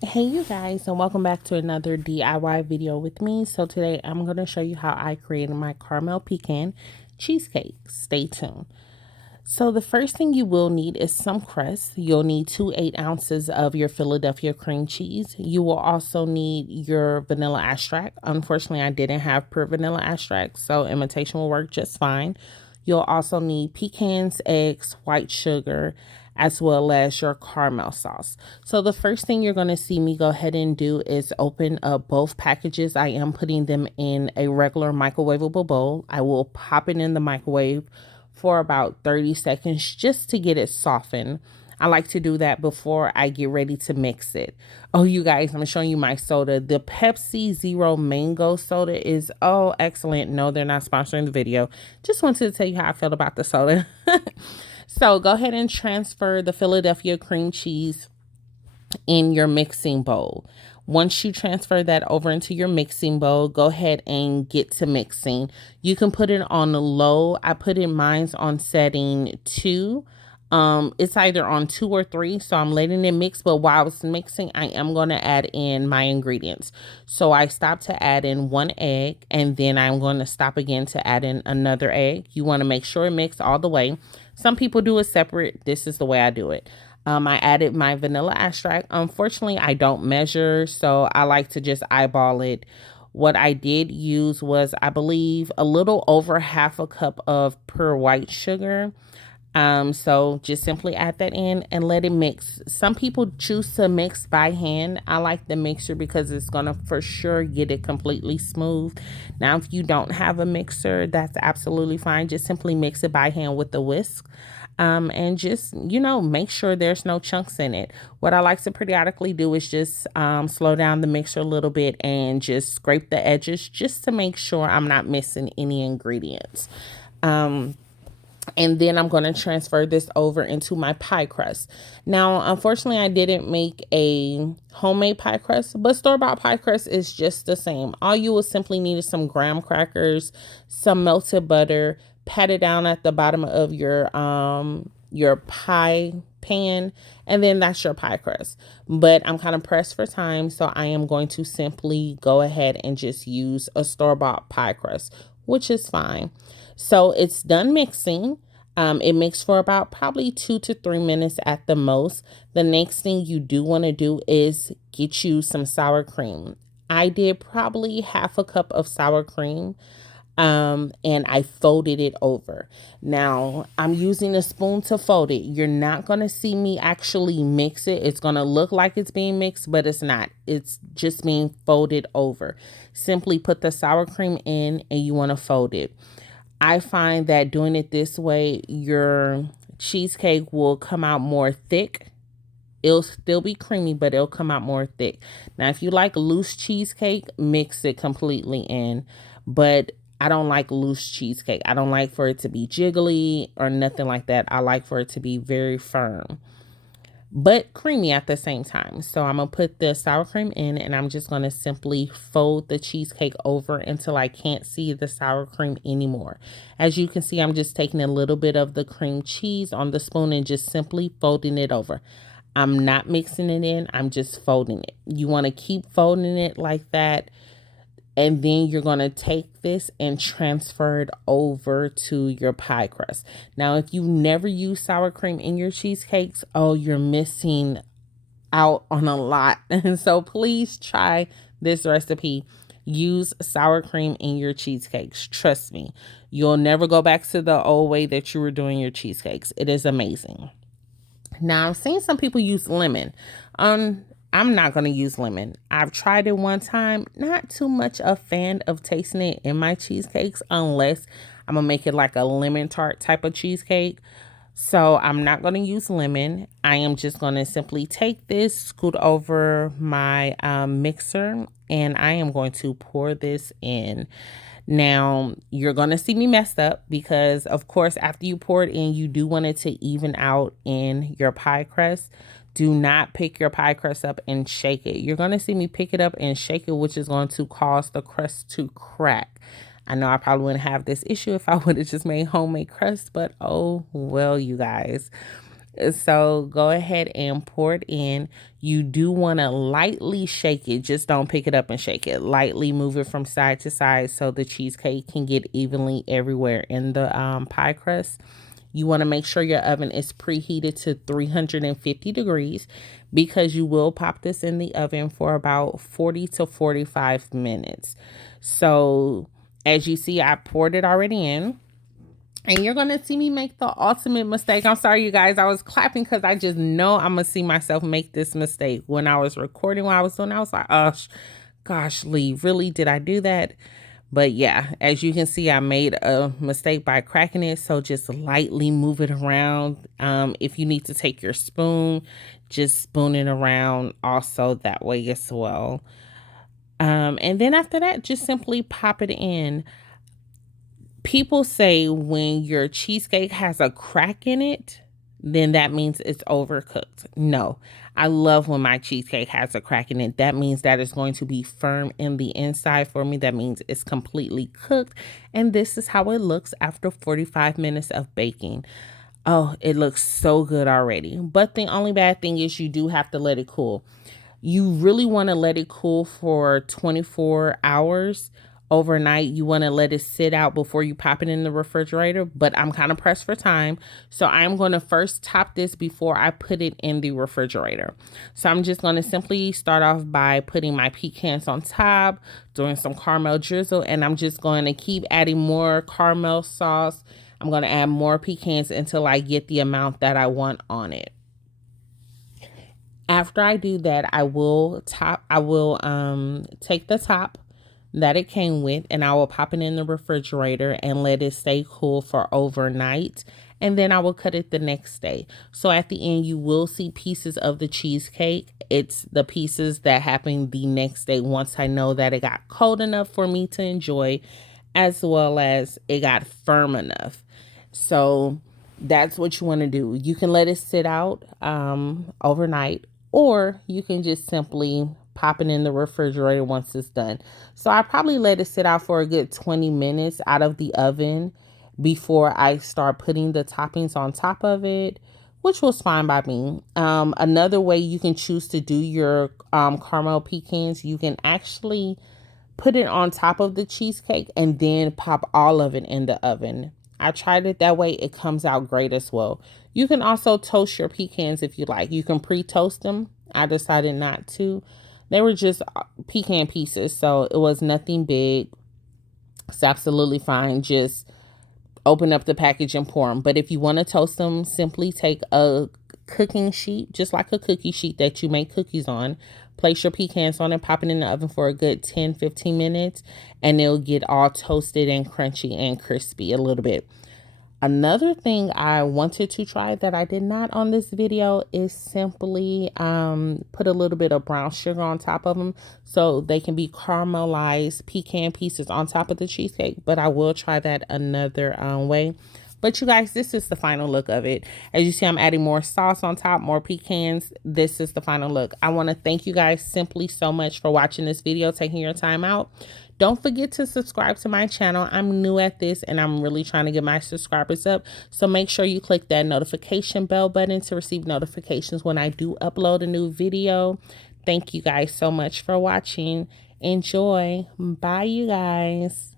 Hey you guys, and welcome back to another DIY video with me. So today I'm going to show you how I created my Carmel Pecan cheesecake. Stay tuned. So the first thing you will need is some crust. You'll need 2 8 ounces of your Philadelphia cream cheese. You will also need your vanilla extract. Unfortunately, I didn't have pure vanilla extract, so imitation will work just fine. You'll also need pecans, eggs, white sugar, as well as your caramel sauce. So the first thing you're going to see me go ahead and do is open up both packages. I am putting them in a regular microwavable bowl. I will pop it in the microwave for about 30 seconds just to get it softened. I like to do that before I get ready to mix it. Oh, you guys, I'm showing you my soda. The Pepsi Zero Mango soda is, oh, excellent. No, they're not sponsoring the video. Just wanted to tell you how I felt about the soda. So go ahead and transfer the Philadelphia cream cheese in your mixing bowl. Once you transfer that over into your mixing bowl, go ahead and get to mixing. You can put it on low. I put in mine's on setting 2. It's either on 2 or 3, so I'm letting it mix. But while I was mixing, I am going to add in my ingredients. So I stopped to add in 1 egg, and then I'm going to stop again to add in another egg. You want to make sure it mixes all the way. Some people do it separate. This is the way I do it. I added my vanilla extract. Unfortunately, I don't measure, so I like to just eyeball it. What I did use was, I believe, a little over half a cup of pure white sugar. So just simply add that in and let it mix. Some people choose to mix by hand. I like the mixer because it's gonna for sure get it completely smooth. Now, if you don't have a mixer, that's absolutely fine. Just simply mix it by hand with the whisk. And just, make sure there's no chunks in it. What I like to periodically do is just slow down the mixer a little bit and just scrape the edges just to make sure I'm not missing any ingredients. And then I'm going to transfer this over into my pie crust. Now, unfortunately, I didn't make a homemade pie crust, but store-bought pie crust is just the same. All you will simply need is some graham crackers, some melted butter, pat it down at the bottom of your pie pan, and then that's your pie crust. But I'm kind of pressed for time, so I am going to simply go ahead and just use a store-bought pie crust, which is fine. So it's done mixing. It mixed for about probably 2 to 3 minutes at the most. The next thing you do want to do is get you some sour cream. I did probably half a cup of sour cream, and I folded it over. Now, I'm using a spoon to fold it. You're not going to see me actually mix it. It's going to look like it's being mixed, but it's not. It's just being folded over. Simply put the sour cream in and you want to fold it. I find that doing it this way, your cheesecake will come out more thick. It'll still be creamy, but it'll come out more thick. Now, if you like loose cheesecake, mix it completely in. But I don't like loose cheesecake. I don't like for it to be jiggly or nothing like that. I like for it to be very firm, but creamy at the same time. So I'm going to put the sour cream in and I'm just going to simply fold the cheesecake over until I can't see the sour cream anymore. As you can see, I'm just taking a little bit of the cream cheese on the spoon and just simply folding it over. I'm not mixing it in. I'm just folding it. You want to keep folding it like that, and then you're going to take this and transfer it over to your pie crust. Now, if you never use sour cream in your cheesecakes, oh, you're missing out on a lot. And so please try this recipe. Use sour cream in your cheesecakes. Trust me, you'll never go back to the old way that you were doing your cheesecakes. It is amazing. Now, I've seen some people use lemon. I'm not going to use lemon. I've tried it one time. Not too much a fan of tasting it in my cheesecakes unless I'm going to make it like a lemon tart type of cheesecake. So I'm not going to use lemon. I am just going to simply take this, scoot over my mixer, and I am going to pour this in. Now, you're going to see me messed up because, of course, after you pour it in, you do want it to even out in your pie crust. Do not pick your pie crust up and shake it. You're going to see me pick it up and shake it, which is going to cause the crust to crack. I know I probably wouldn't have this issue if I would have just made homemade crust, but oh, well, you guys. So go ahead and pour it in. You do want to lightly shake it. Just don't pick it up and shake it. Lightly move it from side to side so the cheesecake can get evenly everywhere in the pie crust. You want to make sure your oven is preheated to 350 degrees because you will pop this in the oven for about 40 to 45 minutes. So as you see, I poured it already in. And you're going to see me make the ultimate mistake. I'm sorry, you guys. I was clapping because I just know I'm going to see myself make this mistake. When I was recording, what I was doing, I was like, oh, gosh, Lee, really? Did I do that? But yeah, as you can see, I made a mistake by cracking it. So just lightly move it around. If you need to take your spoon, just spoon it around also that way as well. And then after that, just simply pop it in. People say when your cheesecake has a crack in it, then that means it's overcooked. No, I love when my cheesecake has a crack in it. That means that it's going to be firm in the inside for me. That means it's completely cooked. And this is how it looks after 45 minutes of baking. Oh, it looks so good already. But the only bad thing is you do have to let it cool. You really want to let it cool for 24 hours overnight. You want to let it sit out before you pop it in the refrigerator, but I'm kind of pressed for time. So I'm going to first top this before I put it in the refrigerator. So I'm just going to simply start off by putting my pecans on top, doing some caramel drizzle, and I'm just going to keep adding more caramel sauce. I'm going to add more pecans until I get the amount that I want on it. After I do that, I will take the top that it came with and I will pop it in the refrigerator and let it stay cool for overnight. And then I will cut it the next day. So at the end, you will see pieces of the cheesecake. It's the pieces that happen the next day once I know that it got cold enough for me to enjoy, as well as it got firm enough. So that's what you want to do. You can let it sit out overnight, or you can just simply pop it in the refrigerator once it's done. So I probably let it sit out for a good 20 minutes out of the oven before I start putting the toppings on top of it, which was fine by me. Another way you can choose to do your caramel pecans, you can actually put it on top of the cheesecake and then pop all of it in the oven. I tried it that way. It comes out great as well. You can also toast your pecans if you like. You can pre-toast them. I decided not to. They were just pecan pieces, so it was nothing big. It's absolutely fine. Just open up the package and pour them. But if you want to toast them, simply take a cooking sheet, just like a cookie sheet that you make cookies on. Place your pecans on and pop it in the oven for a good 10-15 minutes, and it'll get all toasted and crunchy and crispy a little bit. Another thing I wanted to try that I did not on this video is simply put a little bit of brown sugar on top of them so they can be caramelized pecan pieces on top of the cheesecake. But I will try that another way. But you guys, this is the final look of it. As you see, I'm adding more sauce on top, more pecans. This is the final look. I want to thank you guys simply so much for watching this video, taking your time out. Don't forget to subscribe to my channel. I'm new at this and I'm really trying to get my subscribers up. So make sure you click that notification bell button to receive notifications when I do upload a new video. Thank you guys so much for watching. Enjoy. Bye, you guys.